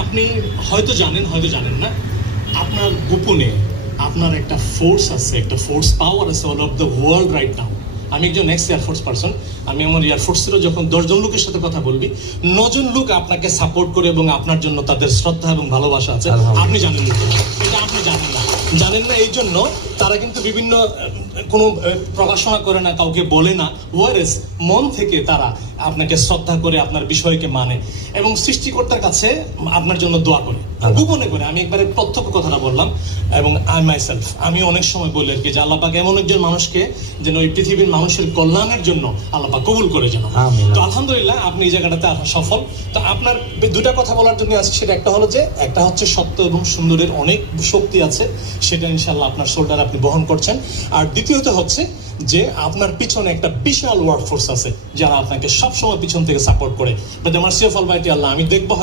আপনি হয়তো জানেন হয়তো জানেন না, আপনার গোপনে আপনার একটা ফোর্স আছে, একটা ফোর্স পাওয়ার আছে all of the world right now. আমি একজন এক্স এয়ারফোর্স পারসন। আমি আমার এয়ারফোর্সেরও যখন 10 জন লোকের সাথে কথা বলবি, 9 জন লোক আপনাকে সাপোর্ট করে এবং আপনার জন্য তাদের শ্রদ্ধা এবং ভালোবাসা আছে। আপনি জানেন না, এটা আপনি জানেন না। জানেন না এই জন্য তারা কিন্তু বিভিন্ন কোনো প্রকাশনা করে না, কাউকে বলে না, ওয়ারেস মন থেকে তারা আপনাকে শ্রদ্ধা করে, আপনার বিষয়কে মানে এবং সৃষ্টিকর্তার কাছে আপনার জন্য দোয়া করে, গোপনে করে। আমি একবারে প্রত্যক্ষ কথাটা বললাম। এবং আই মাইসেলফ, আমি অনেক সময় বলি আর কি যে আল্লাহ পাক এমন একজন মানুষকে যেন ওই পৃথিবীর মানুষের কল্যাণের জন্য আল্লাহ পাক কবুল করে যেন। তো আলহামদুলিল্লাহ আপনি এই জায়গাটাতে সফল। তো আপনার দুটা কথা বলার জন্য আছে, সেটা একটা হলো যে একটা হচ্ছে সত্য এবং সুন্দরের অনেক শক্তি আছে, সেটা ইনশাল্লাহ আপনার শোল্ডার আপনি বহন করছেন। আর দ্বিতীয়ত হচ্ছে যে আপনার পিছনে একটা বিশাল ওয়ার্ক ফোর্স আছে যারা আপনাকে সবসময় পিছন থেকে সাপোর্ট করে। বাট আমার সিওফল ভাইটি আল্লাহ, আমি দেখবো